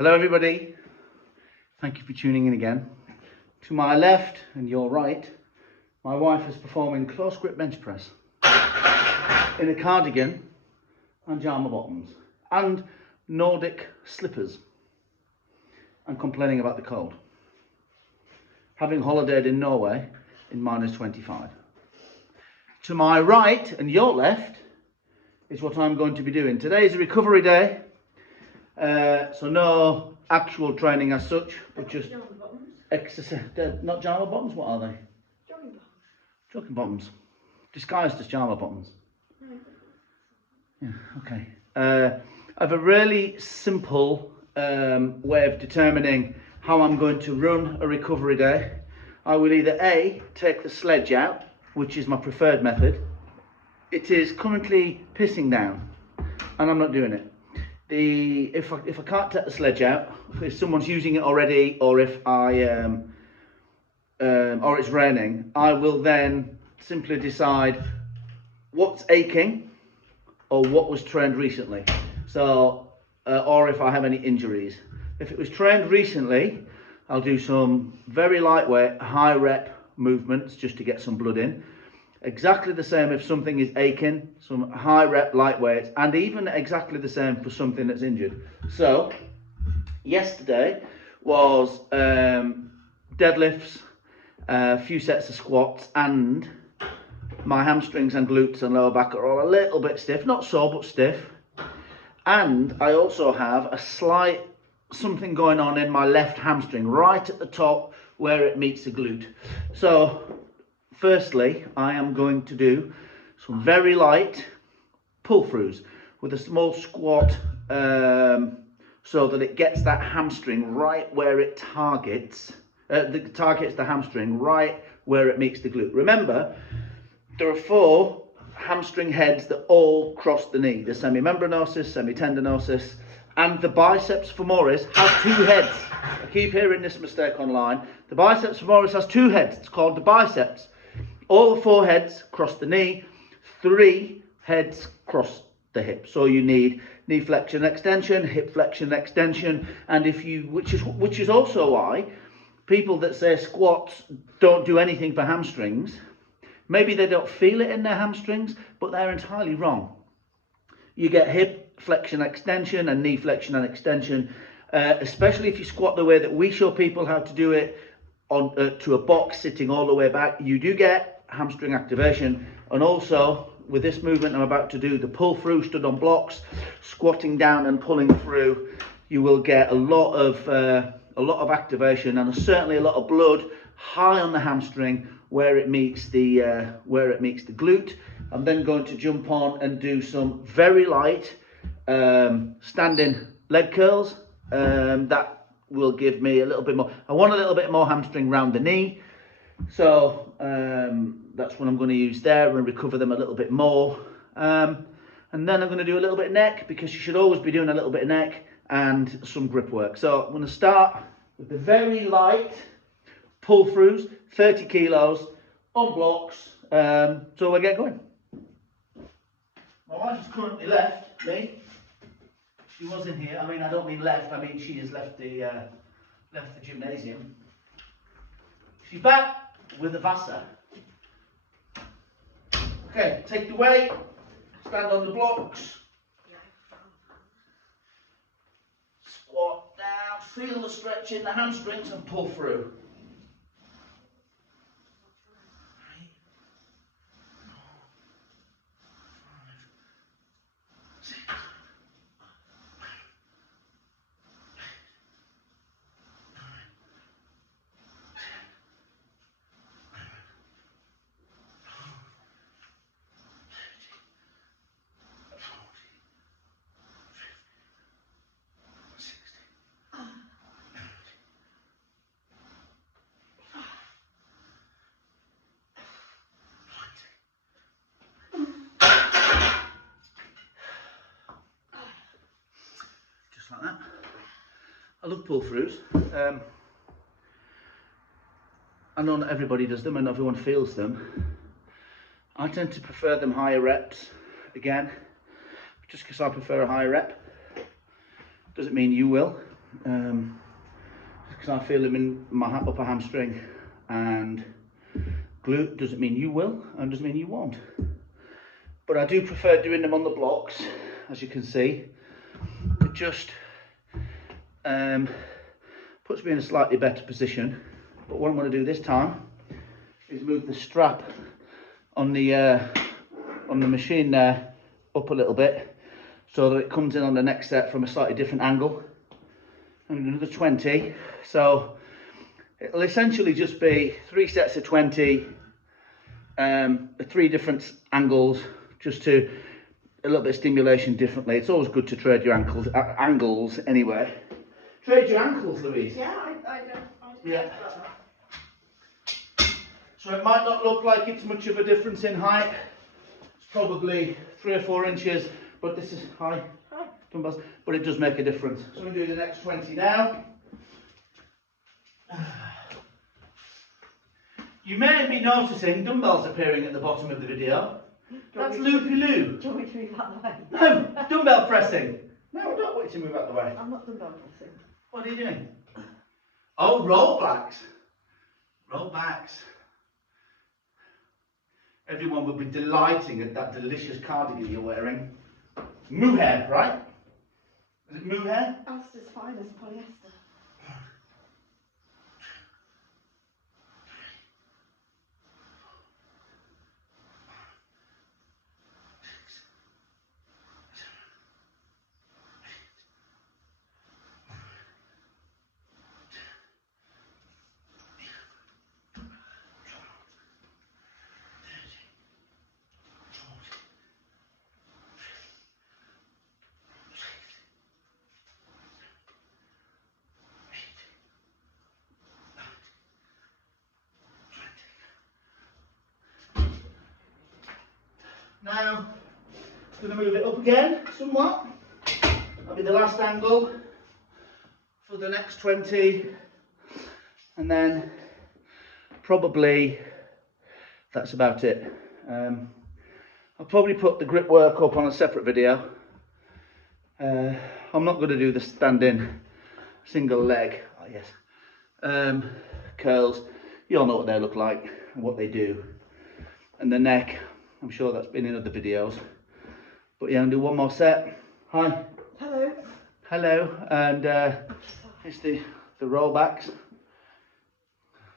Hello everybody, thank you for tuning in again. To my left and your right, my wife is performing close grip bench press in a cardigan and jama bottoms and Nordic slippers and complaining about the cold. Having holidayed in Norway in -25. To my right and your left is what I'm going to be doing. Today is a recovery day. So no actual training as such, but just exercise. They're not jama bottoms, what are they? Jogging bottoms. Jogging bottoms. Disguised as jama bottoms. Yeah, okay. I have a really simple way of determining how I'm going to run a recovery day. I will either A, take the sledge out, which is my preferred method. It is currently pissing down and I'm not doing it. If I can't take the sledge out, if someone's using it already, or if or it's raining, I will then simply decide what's aching or what was trained recently. So, or if I have any injuries. If it was trained recently, I'll do some very lightweight, high rep movements just to get some blood in. Exactly the same if something is aching, some high rep lightweights, and even exactly the same for something that's injured. So yesterday was deadlifts, a few sets of squats, and my hamstrings and glutes and lower back are all a little bit stiff, not sore but stiff. And I also have a slight something going on in my left hamstring, right at the top where it meets the glute. So firstly, I am going to do some very light pull-throughs with a small squat so that it gets that hamstring right where it targets, the hamstring right where it meets the glute. Remember, there are 4 hamstring heads that all cross the knee. The semimembranosus, semitendinosus, and the biceps femoris has 2 heads. I keep hearing this mistake online. The biceps femoris has 2 heads. It's called the biceps. All the 4 heads cross the knee, 3 heads cross the hip. So you need knee flexion extension, hip flexion extension, and which is also why people that say squats don't do anything for hamstrings, maybe they don't feel it in their hamstrings, but they're entirely wrong. You get hip flexion extension and knee flexion and extension, especially if you squat the way that we show people how to do it on to a box sitting all the way back. You do get hamstring activation, and also with this movement I'm about to do, the pull through stood on blocks, squatting down and pulling through, you will get a lot of activation and certainly a lot of blood high on the hamstring where it meets the glute. I'm then going to jump on and do some very light standing leg curls. That will give me a little bit more. I want a little bit more hamstring round the knee, so that's what I'm going to use there and recover them a little bit more. And then I'm going to do a little bit of neck, because you should always be doing a little bit of neck and some grip work. So I'm going to start with the very light pull throughs, 30 kilos on blocks. So we'll get going. My wife has currently left me. She was in here. I mean, I don't mean left. I mean she has left the gymnasium. She's back with the Vasa. Okay, take the weight. Stand on the blocks. Squat down. Feel the stretch in the hamstrings and pull through. Like that. I love pull-throughs. I know not everybody does them and not everyone feels them. I tend to prefer them higher reps. Again, just because I prefer a higher rep doesn't mean you will. because I feel them in my upper hamstring and glute. Doesn't mean you will, and doesn't mean you won't. But I do prefer doing them on the blocks, as you can see. It just puts me in a slightly better position. But what I'm going to do this time is move the strap on the machine there up a little bit, so that it comes in on the next set from a slightly different angle. And another 20. So it'll essentially just be 3 sets of 20, 3 different angles, just to a little bit of stimulation differently. It's always good to trade your angles anyway. Trade your ankles, Louise. Yeah, I do. Yeah. So it might not look like it's much of a difference in height. It's probably 3 or 4 inches, but this is high dumbbells, but it does make a difference. So we'll do the next 20 now. You may be noticing dumbbells appearing at the bottom of the video. That's loopy loo. Do you want me to move out the way? No, dumbbell pressing. No, I don't want you to move out the way. I'm not dumbbell pressing. What are you doing? Oh, rollbacks. Rollbacks. Everyone would be delighting at that delicious cardigan you're wearing. Mohair, right? Is it mohair? Ulster's finest polyester. Now, I'm going to move it up again somewhat. That'll be the last angle for the next 20. And then probably that's about it. I'll probably put the grip work up on a separate video. I'm not going to do the standing single leg. Oh, yes. Curls. You all know what they look like and what they do. And the neck. I'm sure that's been in other videos. But yeah, I'll do one more set. Hi. Hello. Hello. And it's the rollbacks.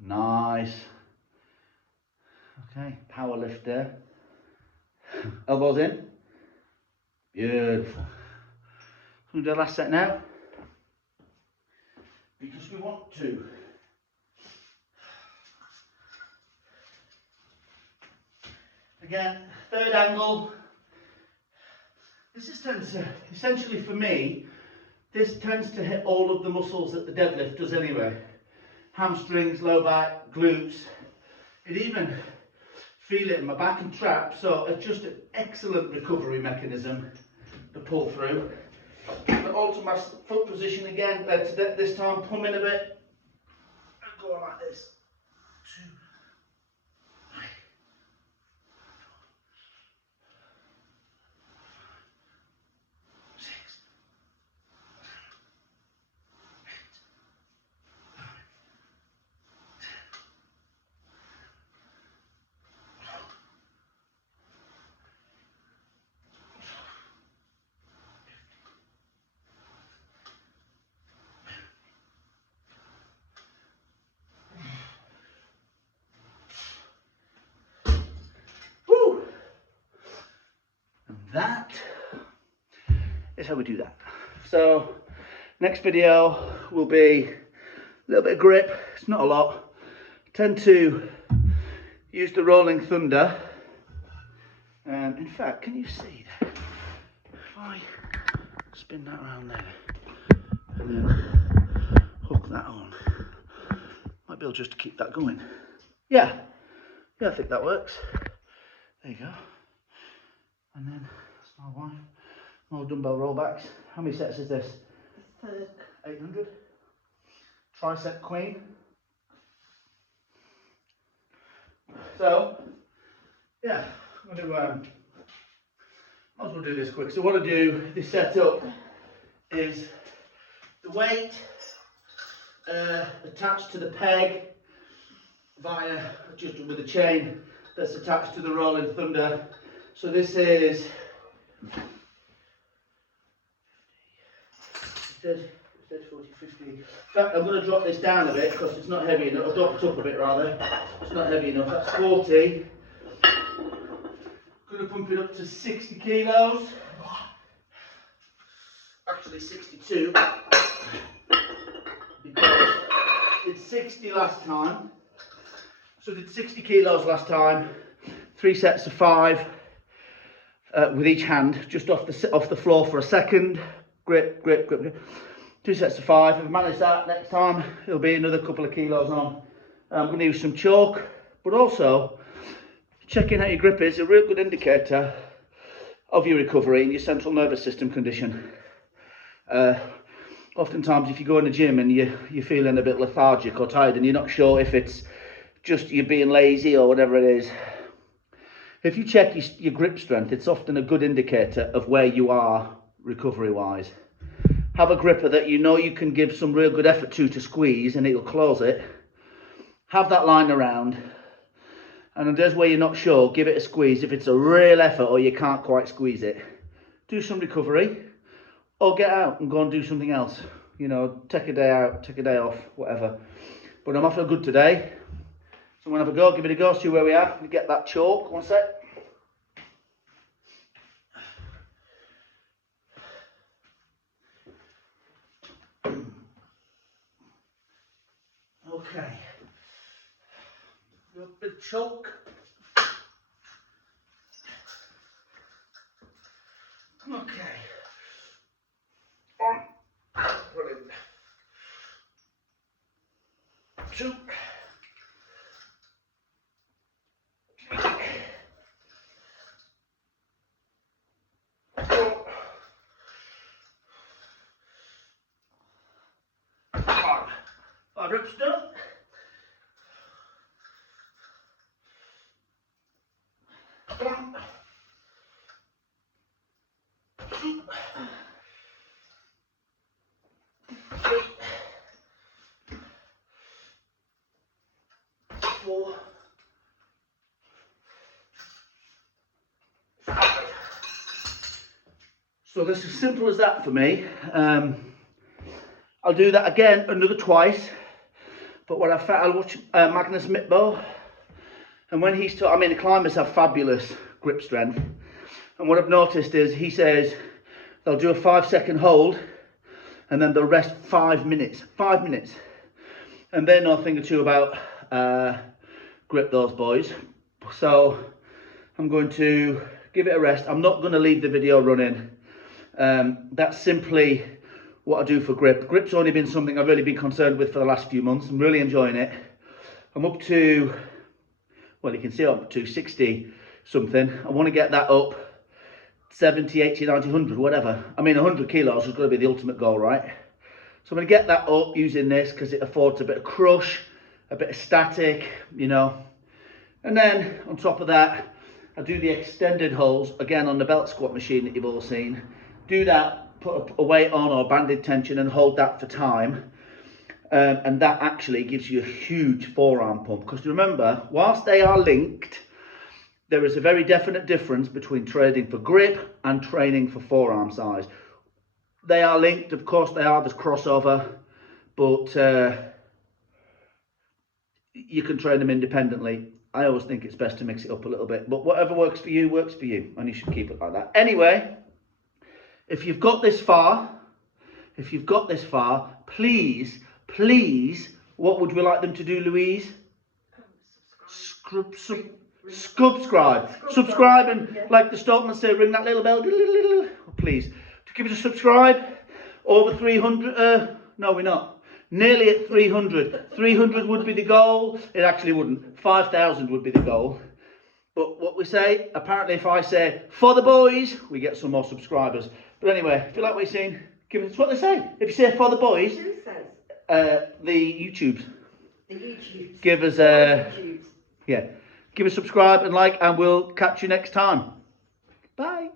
Nice. Okay, power lift there. Elbows in. Beautiful. We'll do the last set now. Because we want to. Again, third angle. This is tends to, essentially for me, this tends to hit all of the muscles that the deadlift does anyway. Hamstrings, low back, glutes. It even feel it in my back and trap, so it's just an excellent recovery mechanism to pull through. But alter my foot position again, this time come in a bit and go like this. 2, 3, 6, 7, 8. That is how we do that. So next video will be a little bit of grip. It's not a lot. I tend to use the rolling thunder. In fact, can you see that? If I spin that around there and then hook that on, might be able just to keep that going. Yeah, I think that works. There you go. And then that's my wife. More dumbbell rollbacks. How many sets is this? Third. 800. Tricep queen. So, yeah, I'm going to might as well do this quick. So what I do, this setup is the weight attached to the peg via just with a chain that's attached to the Rolling Thunder. So this is 40, 50. In fact, I'm going to drop this down a bit because it's not heavy enough. I'll drop it up a bit rather. It's not heavy enough. That's 40. Going to pump it up to 60 kilos. Actually 62. Because I did 60 last time. So I did 60 kilos last time. 3 sets of 5 with each hand, just off the floor for a second. Grip, grip, grip, grip. 2 sets of 5. If I manage that next time, it'll be another couple of kilos on. I'm going to use some chalk, but also checking how your grip is a real good indicator of your recovery and your central nervous system condition. Oftentimes, if you go in the gym and you're feeling a bit lethargic or tired and you're not sure if it's just you being lazy or whatever it is, if you check your grip strength, it's often a good indicator of where you are recovery-wise. Have a gripper that you know you can give some real good effort to squeeze and it'll close it. Have that lying around. And on days where you're not sure, give it a squeeze. If it's a real effort or you can't quite squeeze it, do some recovery or get out and go and do something else. You know, take a day out, take a day off, whatever. But I'm off a good today. So I'm going to have a go, give it a go, see where we are. Let me get that chalk, one sec. Okay. A bit of chalk. Okay. Brilliant. 2. 4. 5. 5 reps done. 1, 2, 3, 4, 5. So this is as simple as that for me. I'll do that again another twice. But what I found, I'll watch Magnus Mitbo, and when he's taught, I mean, the climbers have fabulous grip strength. And what I've noticed is he says they'll do a 5-second hold and then they'll rest 5 minutes. 5 minutes. And they know a thing or two about grip, those boys. So I'm going to give it a rest. I'm not going to leave the video running. That's simply what I do for grip. Grip's only been something I've really been concerned with for the last few months. I'm really enjoying it. I'm up to, well, you can see I'm up to 60 something. I want to get that up 70, 80, 90, 100, whatever. I mean, 100 kilos is going to be the ultimate goal, right? So I'm going to get that up using this because it affords a bit of crush, a bit of static, you know. And then on top of that, I do the extended holds, again on the belt squat machine that you've all seen. Do that, put a weight on or banded tension and hold that for time. And that actually gives you a huge forearm pump. Because remember, whilst they are linked, there is a very definite difference between training for grip and training for forearm size. They are linked, of course they are, there's crossover, but you can train them independently. I always think it's best to mix it up a little bit, but whatever works for you, and you should keep it like that. Anyway, if you've got this far, please, what would we like them to do, Louise? Subscribe and like the Stoltman say, ring that little bell, please. To give us a subscribe, over 300, no we're not, nearly at 300. 300 would be the goal. It actually wouldn't, 5,000 would be the goal. But what we say, apparently if I say, for the boys, we get some more subscribers. But anyway, if you like what you've seen, give us what they say. If you say for the boys, Who says? The YouTubes. The YouTubes. Give us YouTubes. yeah, give us subscribe and like, and we'll catch you next time. Bye.